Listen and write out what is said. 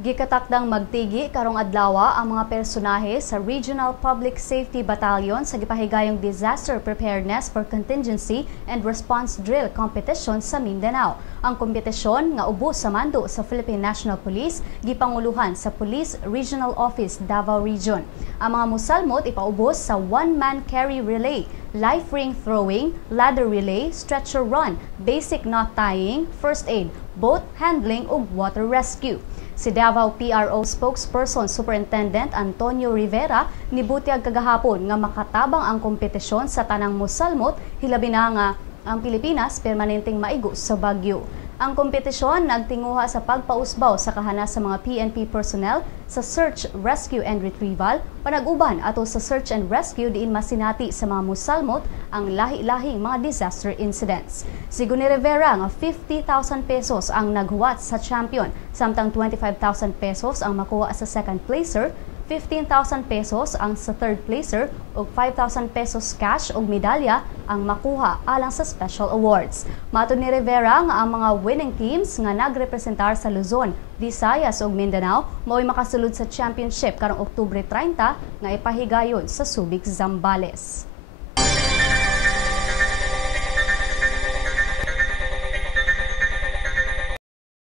Gikatakdang magtigi karong adlaw ang mga personahe sa Regional Public Safety Battalion sa gipahigayong Disaster Preparedness for Contingency and Response Drill Competition sa Mindanao. Ang kompetisyon nga ubos sa mando sa Philippine National Police gipanguluhan sa Police Regional Office Davao Region. Ang mga musalmot ipaubos sa one-man carry relay, life ring throwing, ladder relay, stretcher run, basic knot tying, first aid, boat handling ug water rescue. Si Davao PRO spokesperson Superintendent Antonio Rivera nibutyag kagahapon nga makatabang ang kompetisyon sa tanang musalmot hilabi na nga ang Pilipinas permanenteng maigo sa bagyo. Ang kompetisyon nagtinguha sa pagpausbaw sa kahana sa mga PNP personnel sa search, rescue and retrieval, panag-uban ato sa search and rescue diin masinati sa mga musalmot ang lahi-lahing mga disaster incidents. Sigo ni Rivera nga 50,000 pesos ang naghuwat sa champion, samtang 25,000 pesos ang makuha sa second placer, 15,000 pesos ang sa third placer ug 5,000 pesos cash ug medalya ang makuha alang sa special awards. Matud ni Rivera nga ang mga winning teams nga nagrepresentar sa Luzon, Visayas ug Mindanao mao'y makasulod sa championship karong Oktubre 30 nga ipahigayon sa Subic, Zambales.